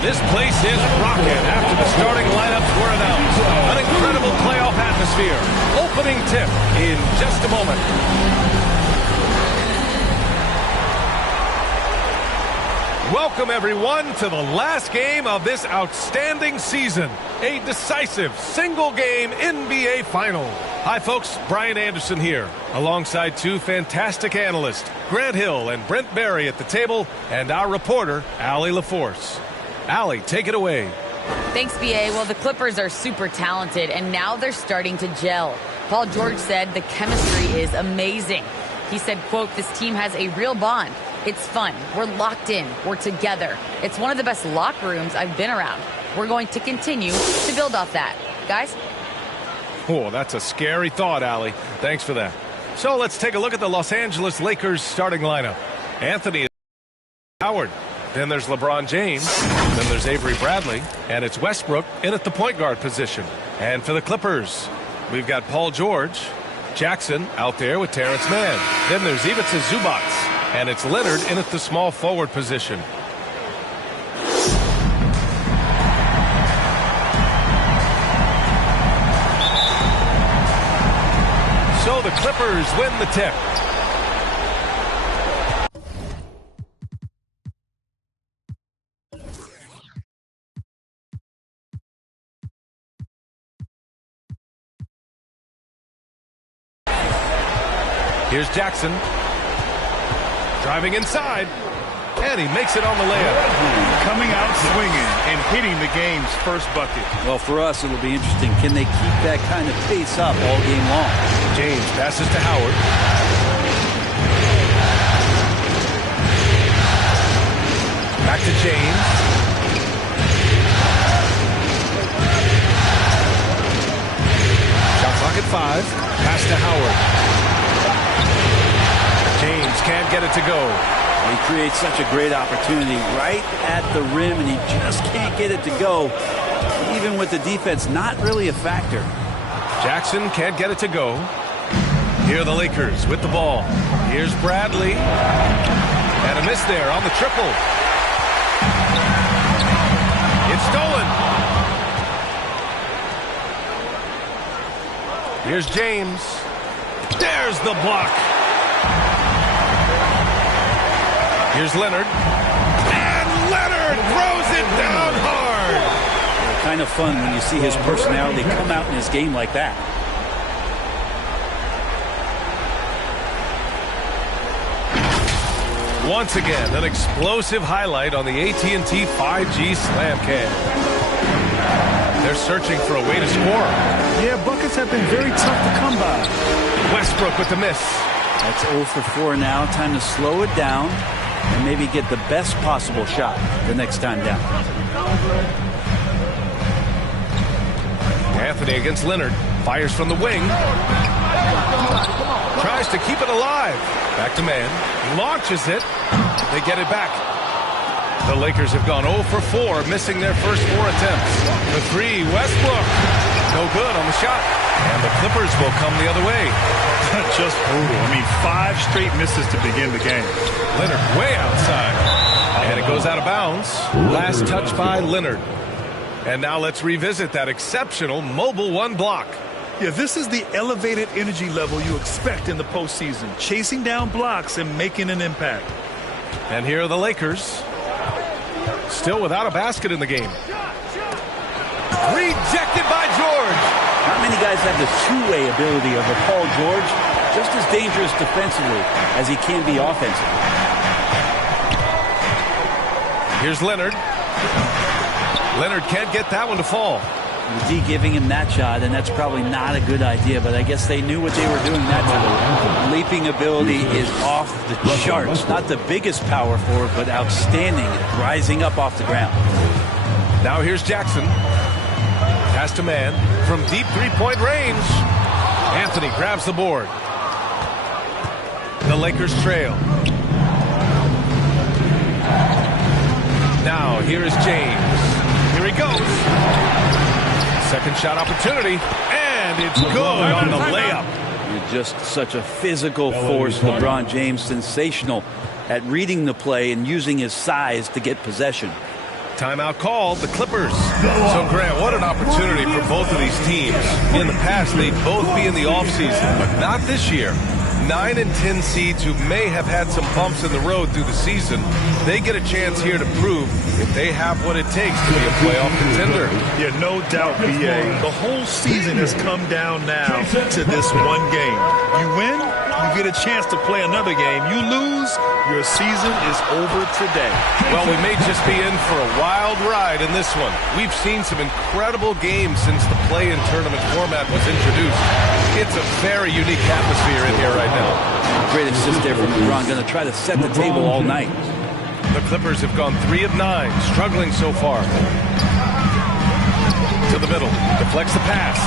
This place is rocking after the starting lineups were announced. An incredible playoff atmosphere. Opening tip in just a moment. Welcome, everyone, to the last game of this outstanding season. A decisive single-game NBA Final. Hi, folks. Brian Anderson here, alongside two fantastic analysts, Grant Hill and Brent Barry at the table, and our reporter, Allie LaForce. Allie, take it away. Thanks, B.A. Well, the Clippers are super talented, and now they're starting to gel. Paul George said the chemistry is amazing. He said, quote, "This team has a real bond. It's fun. We're locked in. We're together. It's one of the best locker rooms I've been around. We're going to continue to build off that." Guys? Oh, that's a scary thought, Allie. Thanks for that. So let's take a look at the Los Angeles Lakers starting lineup. Anthony Howard. Then there's LeBron James. Then there's Avery Bradley. And it's Westbrook in at the point guard position. And for the Clippers, we've got Paul George. Jackson out there with Terrence Mann. Then there's Ivica Zubac. And it's Leonard in at the small forward position. So the Clippers win the tip. Here's Jackson. Driving inside. And he makes it on the layup. Coming out swinging and hitting the game's first bucket. Well, for us, it'll be interesting. Can they keep that kind of pace up all game long? James passes to Howard. Back to James. Shot clock at 5. Pass to Howard. James can't get it to go. He creates such a great opportunity right at the rim, and he just can't get it to go, even with the defense not really a factor. Jackson can't get it to go. Here are the Lakers with the ball. Here's Bradley. And a miss there on the triple. It's stolen. Here's James. There's the block. Here's Leonard. And Leonard throws it down hard. Kind of fun when you see his personality come out in his game like that. Once again, an explosive highlight on the AT&T 5G Slam Cam. They're searching for a way to score. Yeah, buckets have been very tough to come by. Westbrook with the miss. That's 0 for 4 now. Time to slow it down and maybe get the best possible shot the next time down. Anthony against Leonard. Fires from the wing. Tries to keep it alive. Back to Mann. Launches it. They get it back. The Lakers have gone 0 for 4, missing their first 4 attempts. The 3, Westbrook. No good on the shot. And the Clippers will come the other way. Just brutal. I mean, 5 straight misses to begin the game. Leonard way outside. And it goes out of bounds. Last touch by Leonard. And now let's revisit that exceptional Mobile One block. Yeah, this is the elevated energy level you expect in the postseason. Chasing down blocks and making an impact. And here are the Lakers. Still without a basket in the game. Rejected by George. Not many guys have the two-way ability of a Paul George. Just as dangerous defensively as he can be offensively. Here's Leonard. Leonard can't get that one to fall. The D giving him that shot, and that's probably not a good idea, but I guess they knew what they were doing that time. Leaping ability is off the charts. Not the biggest power forward, but outstanding, rising up off the ground. Now here's Jackson. Pass to Mann from deep three-point range. Anthony grabs the board. The Lakers trail. Now here is James. Here he goes. Second shot opportunity, and it's good on the layup. You're just such a physical force, LeBron James. Sensational at reading the play and using his size to get possession. Timeout called, the Clippers. So, Grant, what an opportunity for both of these teams. In the past, they'd both be in the offseason, but not this year. 9 and 10 seeds who may have had some bumps in the road through the season, they get a chance here to prove if they have what it takes to be a playoff contender. Yeah, no doubt, B.A. The whole season has come down now to this one game. You win, you get a chance to play another game. You lose, your season is over today. Well, we may just be in for a wild ride in this one. We've seen some incredible games since the play-in tournament format was introduced. It's a very unique atmosphere in here right now. Great assist there from LeBron. Going to try to set the table all night. The Clippers have gone 3 of 9, struggling so far. To the middle, deflects the pass.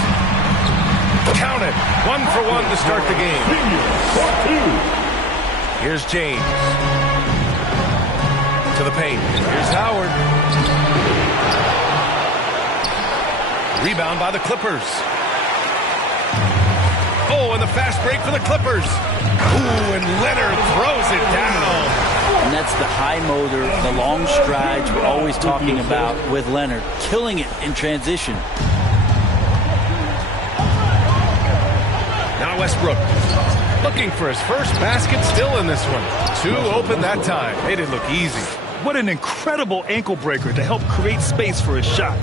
Count it. 1 for 1 to start the game. Here's James. To the paint. Here's Howard. Rebound by the Clippers. Oh, and the fast break for the Clippers. Ooh, and Leonard throws it down. And that's the high motor, the long strides we're always talking about with Leonard. Killing it in transition. Now Westbrook looking for his first basket, still in this one. 2 open that time. Made it look easy. What an incredible ankle breaker to help create space for his shot.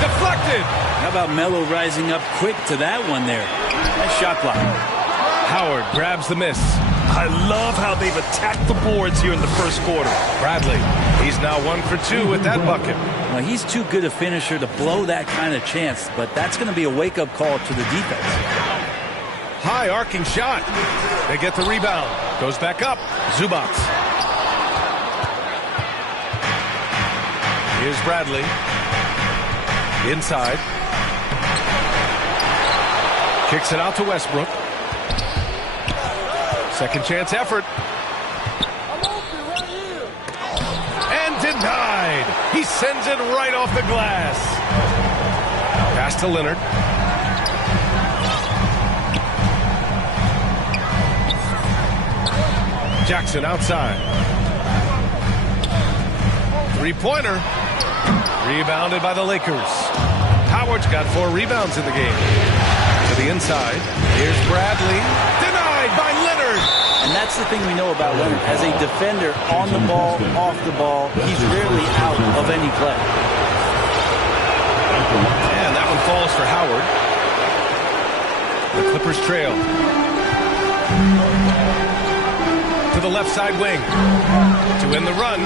Deflected. How about Melo rising up quick to that one there? Nice shot block. Howard grabs the miss. I love how they've attacked the boards here in the first quarter. Bradley, he's now 1 for 2 with that bucket. Well, he's too good a finisher to blow that kind of chance, but that's going to be a wake-up call to the defense. High arcing shot. They get the rebound. Goes back up. Zubac. Here's Bradley. Inside. Kicks it out to Westbrook. Second chance effort. And denied. He sends it right off the glass. Pass to Leonard. Jackson outside. Three-pointer. Rebounded by the Lakers. Howard's got 4 rebounds in the game. To the inside. Here's Bradley. Denied by Leonard. And that's the thing we know about Leonard. As a defender, on the ball, off the ball, he's rarely out of any play. And that one falls for Howard. The Clippers trail. To the left side wing. To win the run.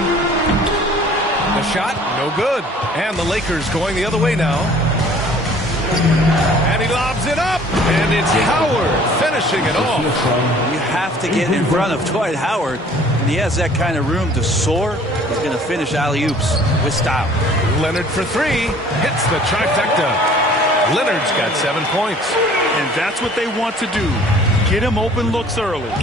The shot, no good. And the Lakers going the other way now. And he lobs it up. And it's Howard finishing it off. You have to get in front of Dwight Howard. And he has that kind of room to soar. He's going to finish alley-oops with style. Leonard for 3. Hits the trifecta. Leonard's got 7 points. And that's what they want to do. Get him open looks early.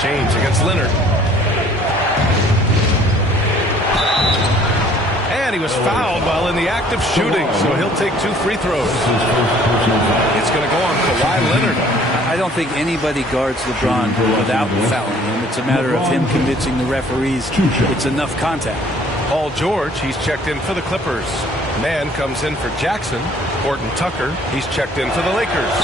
James against Leonard. And he was fouled while in the act of shooting, so he'll take 2 free throws. It's going to go on Kawhi Leonard. I don't think anybody guards LeBron without fouling him. It's a matter of him convincing the referees it's enough contact. Paul George, he's checked in for the Clippers. Mann comes in for Jackson. Horton Tucker, he's checked in for the Lakers.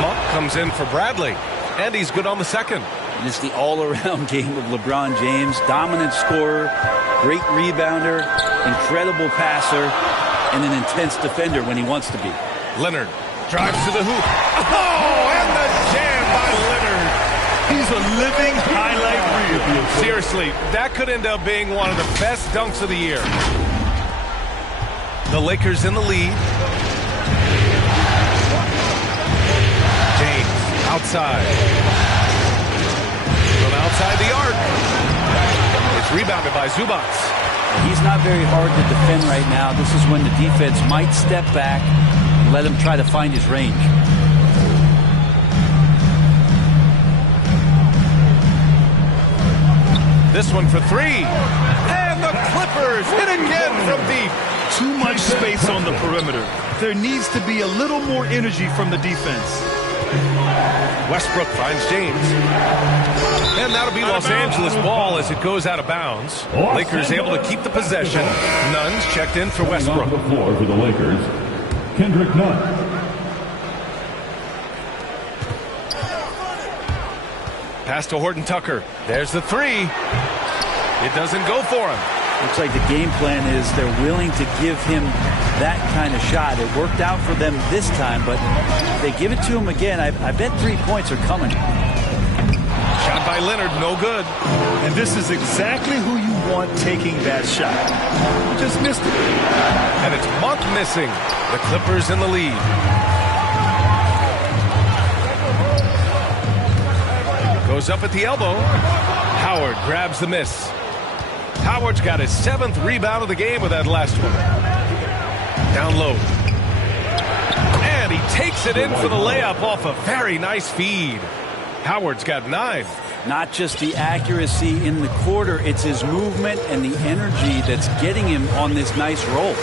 Monk comes in for Bradley. And he's good on the second. And it's the all-around game of LeBron James. Dominant scorer, great rebounder, incredible passer, and an intense defender when he wants to be. Leonard drives to the hoop. Oh, and the jam by Leonard. He's a living highlight reel. Seriously, that could end up being one of the best dunks of the year. The Lakers in the lead. James outside. From outside the arc. It's rebounded by Zubac. He's not very hard to defend right now. This is when the defense might step back and let him try to find his range. This one for 3. And the Clippers hit again from deep. Too much space on the perimeter. There needs to be a little more energy from the defense. Westbrook finds James. And that'll be Los Angeles ball as it goes out of bounds. Lakers able to keep the possession. Nunn's checked in for Westbrook. On the floor for the Lakers, Kendrick Nunn. Pass to Horton Tucker. There's the three. It doesn't go for him. Looks like the game plan is they're willing to give him that kind of shot. It worked out for them this time, but if they give it to him again, I bet 3 points are coming. Shot by Leonard, no good. And this is exactly who you want taking that shot. You just missed it. And it's Monk missing. The Clippers in the lead. Goes up at the elbow. Howard grabs the miss. Howard's got his 7th rebound of the game with that last one. Down low. And he takes it in for the layup off a very nice feed. Howard's got 9. Not just the accuracy in the quarter, it's his movement and the energy that's getting him on this nice roll.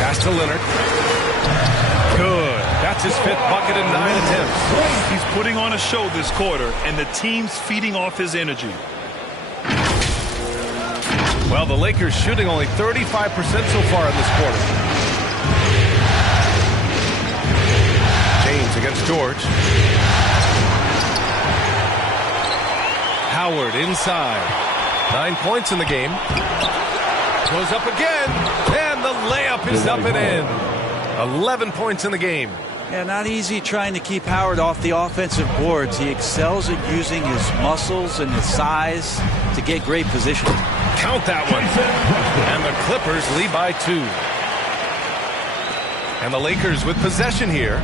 Pass to Leonard. Good. That's his 5th bucket in 9 attempts. He's putting on a show this quarter, and the team's feeding off his energy. Well, the Lakers shooting only 35% so far in this quarter. James against George. Howard inside. 9 points in the game. Goes up again, and the layup is up and in. 11 points in the game. Yeah, not easy trying to keep Howard off the offensive boards. He excels at using his muscles and his size to get great position. Count that one. And the Clippers lead by 2. And the Lakers with possession here.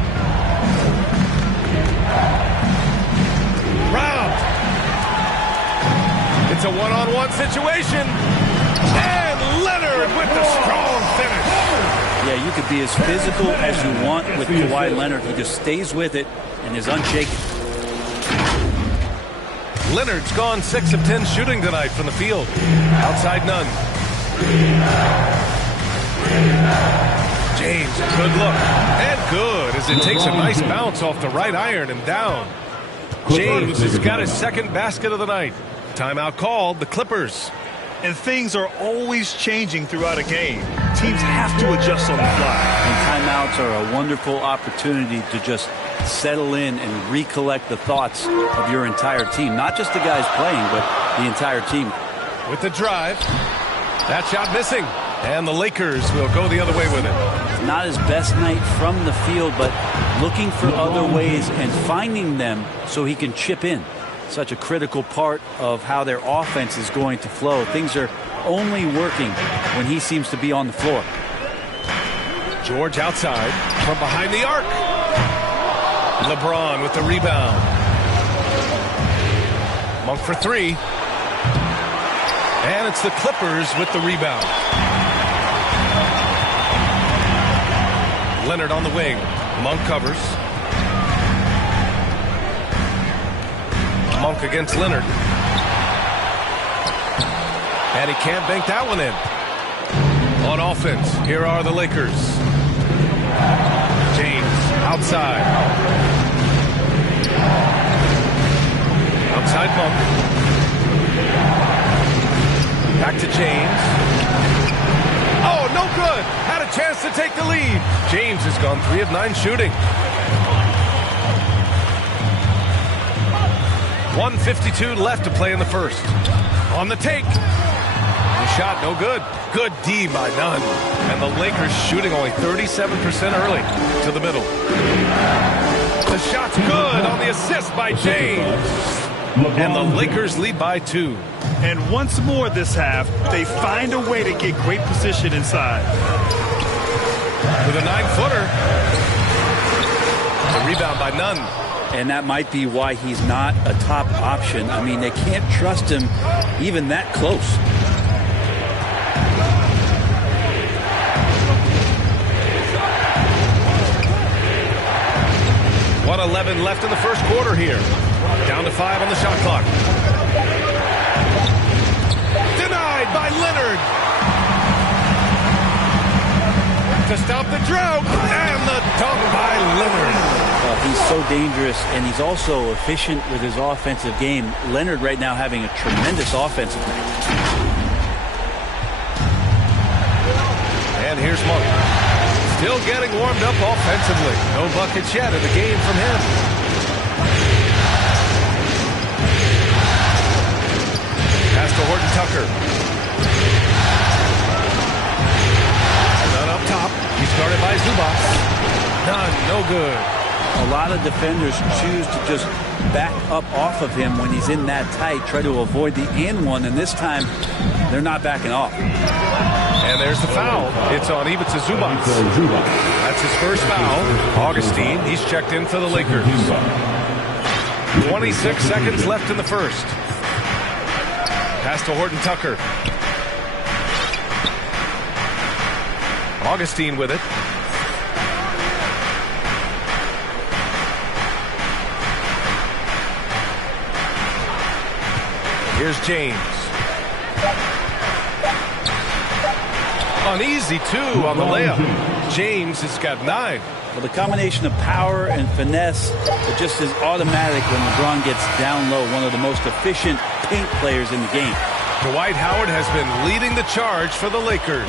Round. It's a one-on-one situation. And Leonard with the strong finish. Yeah, you could be as physical as you want with Kawhi Leonard. He just stays with it and is unshaken. Leonard's gone 6 of 10 shooting tonight from the field. Outside Nunn. James, a good look. And good as it takes a nice bounce off the right iron and down. James has got his 2nd basket of the night. Timeout called, the Clippers. And things are always changing throughout a game. Teams have to adjust on the fly. And timeouts are a wonderful opportunity to just settle in and recollect the thoughts of your entire team. Not just the guys playing, but the entire team. With the drive. That shot missing. And the Lakers will go the other way with it. Not his best night from the field, but looking for other ways and finding them so he can chip in. Such a critical part of how their offense is going to flow. Things are only working when he seems to be on the floor. George outside from behind the arc. LeBron with the rebound. Monk for 3. And it's the Clippers with the rebound. Leonard on the wing. Monk covers. Monk against Leonard. And he can't bank that one in. On offense, here are the Lakers. James outside. Outside Monk. Back to James. Oh, no good. Had a chance to take the lead. James has gone 3 of 9 shooting. 1:52 left to play in the first. On the take. The shot no good. Good D by Nunn. And the Lakers shooting only 37% early to the middle. The shot's good on the assist by James. And the Lakers lead by 2. And once more this half, they find a way to get great position inside. With a 9-footer. The rebound by Nunn. And that might be why he's not a top option. I mean, they can't trust him even that close. .11 left in the first quarter here. Down to 5 on the shot clock. Denied by Leonard. To stop the drought. And the dunk by Leonard. He's so dangerous, and he's also efficient with his offensive game. Leonard right now having a tremendous offensive night. And here's Monk. Still getting warmed up offensively. No buckets yet in the game from him. Pass to Horton Tucker. None up top. He's guarded by Zubac. None, no good. A lot of defenders choose to just back up off of him when he's in that tight, try to avoid the and one, and this time they're not backing off. And there's the foul. It's on Ivica Zubac. That's his first foul. Augustine, he's checked in for the Lakers. 26 seconds left in the first. Pass to Horton Tucker. Augustine with it. Here's James. Uneasy, too, on the layup. James has got 9. Well, the combination of power and finesse, it just is automatic when LeBron gets down low. One of the most efficient paint players in the game. Dwight Howard has been leading the charge for the Lakers.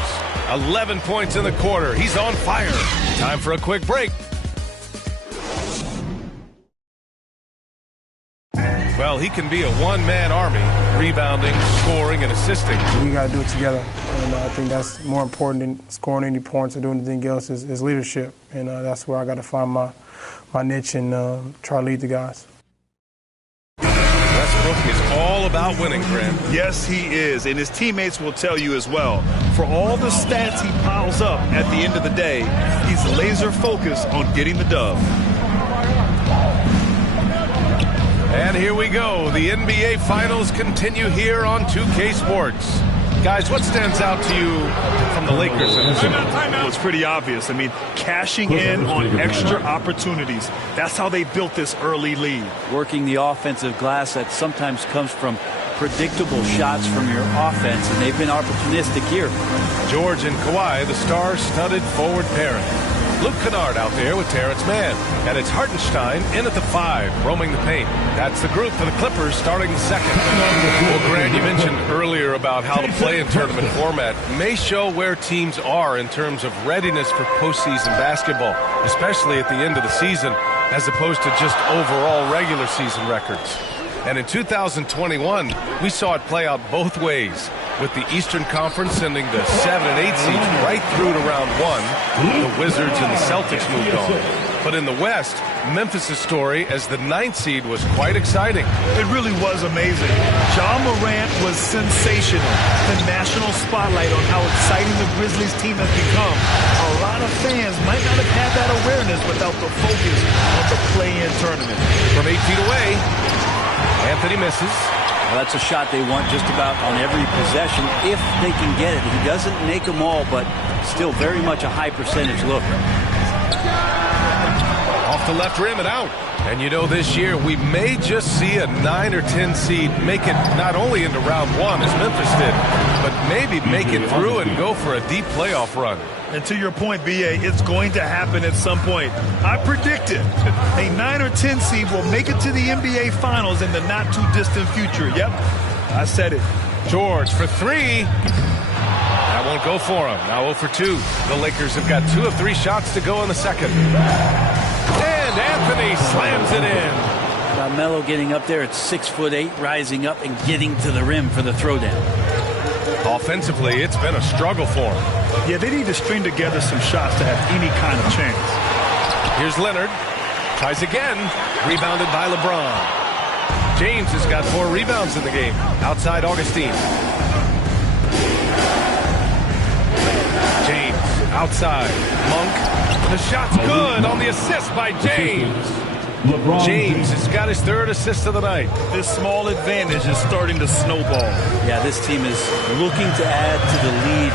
11 points in the quarter. He's on fire. Time for a quick break. Well, he can be a one-man army, rebounding, scoring, and assisting. We got to do it together, and I think that's more important than scoring any points or doing anything else is leadership, and that's where I got to find my niche and try to lead the guys. Westbrook is all about winning, Grant. Yes, he is, and his teammates will tell you as well. For all the stats he piles up at the end of the day, he's laser focused on getting the dub. And here we go. The NBA Finals continue here on 2K Sports. Guys, what stands out to you from the Lakers in this game? Well, it's pretty obvious. I mean, cashing in on extra opportunities. That's how they built this early lead. Working the offensive glass that sometimes comes from predictable shots from your offense, and they've been opportunistic here. George and Kawhi, the star-studded forward pairing. Luke Kennard out there with Terrence Mann. And it's Hartenstein in at the 5, roaming the paint. That's the group for the Clippers starting the second. Well, Grant, you mentioned earlier about how the play-in tournament format may show where teams are in terms of readiness for postseason basketball, especially at the end of the season, as opposed to just overall regular season records. And in 2021, we saw it play out both ways, with the Eastern Conference sending the 7 and 8 seeds right through to round 1. The Wizards and the Celtics moved on. But in the West, Memphis' story as the 9th seed was quite exciting. It really was amazing. Ja Morant was sensational. The national spotlight on how exciting the Grizzlies team has become. A lot of fans might not have had that awareness without the focus on the play-in tournament. From 8 feet away, Anthony misses. Well, that's a shot they want just about on every possession if they can get it. He doesn't make them all, but still very much a high percentage look. Off the left rim and out. And you know, this year we may just see a 9 or 10 seed make it not only into round 1 as Memphis did, but maybe make it through and go for a deep playoff run. And to your point, B.A., it's going to happen at some point. I predict it. A 9 or 10 seed will make it to the NBA Finals in the not-too-distant future. Yep, I said it. George for 3. That won't go for him. Now 0 for 2. The Lakers have got 2 of 3 shots to go in the second. And Anthony slams it in. Melo getting up there at 6'8", rising up and getting to the rim for the throwdown. Offensively, it's been a struggle for him. Yeah, they need to string together some shots to have any kind of chance. Here's Leonard. Tries again. Rebounded by LeBron. James has got 4 rebounds in the game. Outside Augustine. James outside. Monk. The shot's good on the assist by James. James has got his 3rd assist of the night. This small advantage is starting to snowball. Yeah, this team is looking to add to the lead,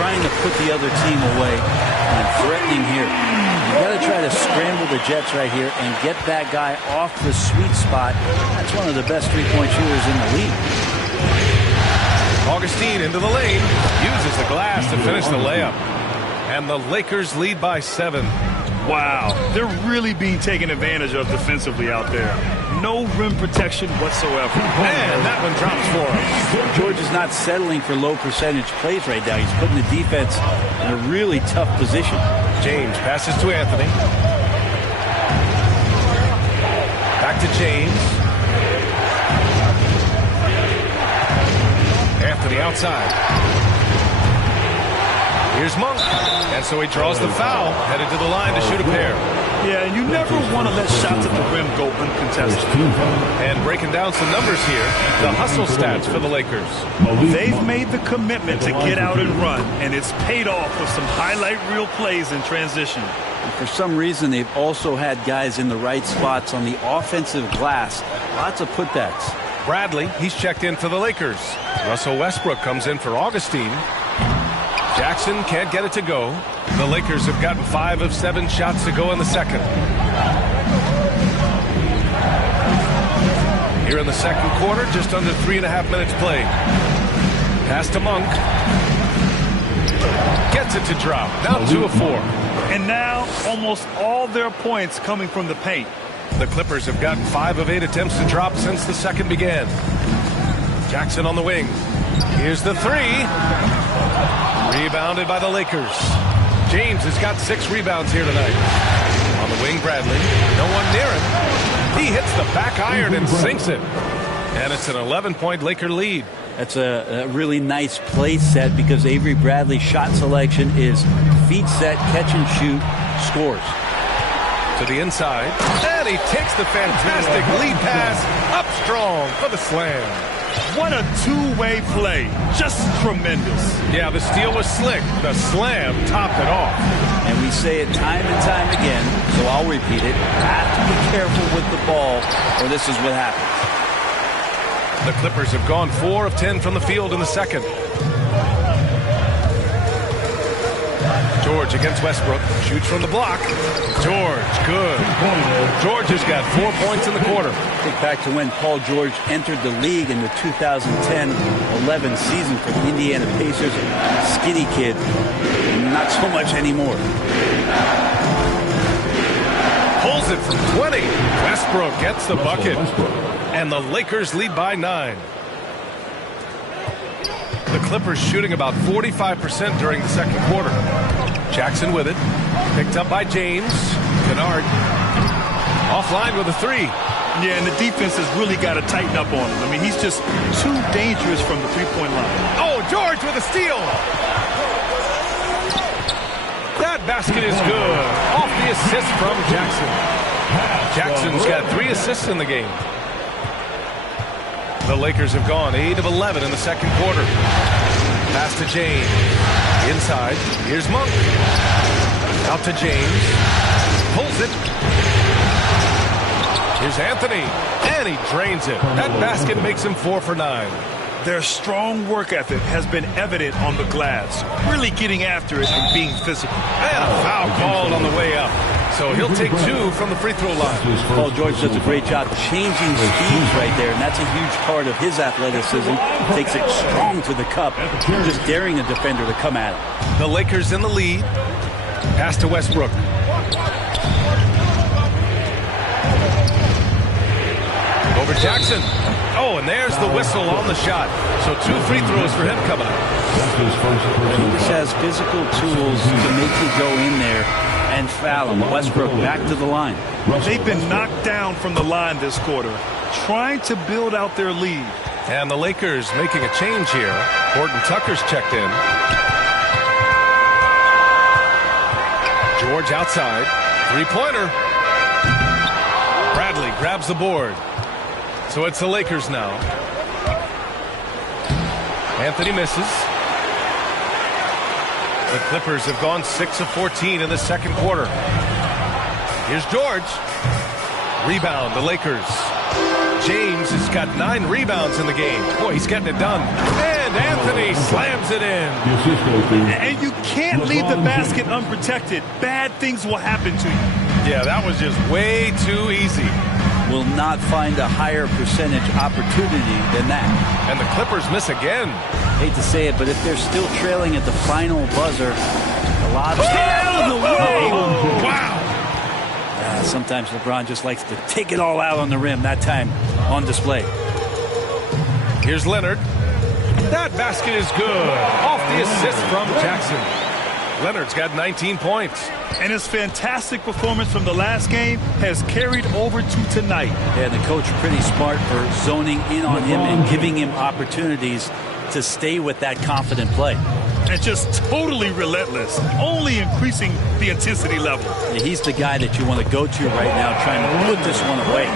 trying to put the other team away, and threatening here. You got to try to scramble the Jets right here and get that guy off the sweet spot. That's one of the best three-point shooters in the league. Augustine into the lane, uses the glass to finish the layup. And the Lakers lead by 7. Wow, they're really being taken advantage of defensively out there. No rim protection whatsoever. And that one drops for him. George is not settling for low percentage plays right now. He's putting the defense in a really tough position. James passes to Anthony. Back to James. Anthony outside. Here's Monk. And so he draws the foul, headed to the line to shoot a pair. Yeah, and you never want to let shots at the rim go uncontested. And breaking down some numbers here, the hustle stats for the Lakers. They've made the commitment to get out and run, and it's paid off with some highlight reel plays in transition. And for some reason, they've also had guys in the right spots on the offensive glass. Lots of putbacks. Bradley, he's checked in for the Lakers. Russell Westbrook comes in for Augustine. Jackson can't get it to go. The Lakers have gotten 5 of 7 shots to go in the second. Here in the second quarter, just under 3.5 minutes played. Pass to Monk. Gets it to drop. Now 2 of 4. And now almost all their points coming from the paint. The Clippers have gotten 5 of 8 attempts to drop since the second began. Jackson on the wing. Here's the 3. Rebounded by the Lakers. James has got 6 rebounds here tonight. On the wing, Bradley. No one near him. He hits the back iron and sinks it. And it's an 11-point Laker lead. That's a really nice play set because Avery Bradley's shot selection is feet set, catch and shoot, scores. To the inside. And he takes the fantastic lead pass up strong for the slam. What a two-way play. Just tremendous. Yeah, the steal was slick. The slam topped it off. And we say it time and time again, so I'll repeat it. Have to be careful with the ball, or this is what happens. The Clippers have gone 4 of 10 from the field in the second. George against Westbrook. Shoots from the block. George, good. George has got 4 points in the quarter. Think back to when Paul George entered the league in the 2010-11 season for the Indiana Pacers. Skinny kid. Not so much anymore. Pulls it from 20. Westbrook gets the bucket. And the Lakers lead by 9. The Clippers shooting about 45% during the second quarter. Jackson with it. Picked up by James. Kennard offline with a 3. Yeah, and the defense has really got to tighten up on him. I mean, he's just too dangerous from the three-point line. Oh, George with a steal. That basket is good. Off the assist from Jackson. Jackson's got 3 assists in the game. The Lakers have gone 8 of 11 in the second quarter. Pass to James. Inside. Here's Monk. Out to James. Pulls it. Here's Anthony. And he drains it. That basket makes him 4 for 9. Their strong work ethic has been evident on the glass. Really getting after it and being physical. And a foul called on the way up. So he'll take 2 from the free throw line. Paul George does a great job changing speeds right there, and that's a huge part of his athleticism. Takes it strong to the cup, just daring the defender to come at him. The Lakers in the lead. Pass to Westbrook. Over Jackson. Oh, and there's the whistle on the shot. So 2 free throws for him coming up. He has physical tools to make you go in there and foul him. Westbrook back to the line. They've been knocked down from the line this quarter, trying to build out their lead. And the Lakers making a change here. Horton Tucker's checked in. George outside. 3-pointer. Bradley grabs the board. So it's the Lakers now. Anthony misses. The Clippers have gone 6 of 14 in the second quarter. Here's George. Rebound, the Lakers. James has got 9 rebounds in the game. Boy, he's getting it done. And Anthony slams it in. And you can't leave the basket unprotected. Bad things will happen to you. Yeah, that was just way too easy. Will not find a higher percentage opportunity than that. And the Clippers miss again. Hate to say it, but if they're still trailing at the final buzzer, a lot of... Get out of the way! Wow! Sometimes LeBron just likes to take it all out on the rim, that time on display. Here's Leonard. That basket is good. Off the assist from Jackson. Leonard's got 19 points. And his fantastic performance from the last game has carried over to tonight. Yeah, the coach pretty smart for zoning in on him and giving him opportunities to stay with that confident play. And just totally relentless, only increasing the intensity level. Yeah, he's the guy that you want to go to right now, trying to put this one away.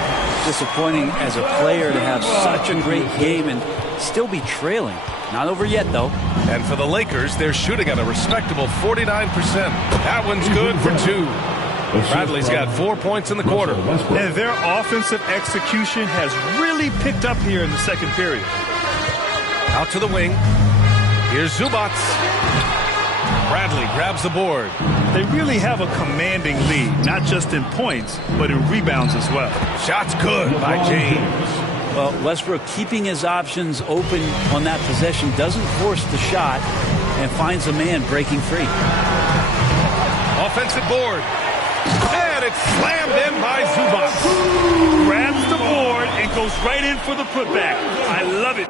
Disappointing as a player to have such a great game and still be trailing. Not over yet, though. And for the Lakers, they're shooting at a respectable 49%. That one's good for 2. Bradley's got 4 points in the quarter. And their offensive execution has really picked up here in the second period. Out to the wing. Here's Zubac. Bradley grabs the board. They really have a commanding lead, not just in points, but in rebounds as well. Shot's good by James. Well, Westbrook keeping his options open on that possession, doesn't force the shot, and finds a man breaking free. Offensive board. And it's slammed in by Zubac. Grabs the board and goes right in for the putback. I love it.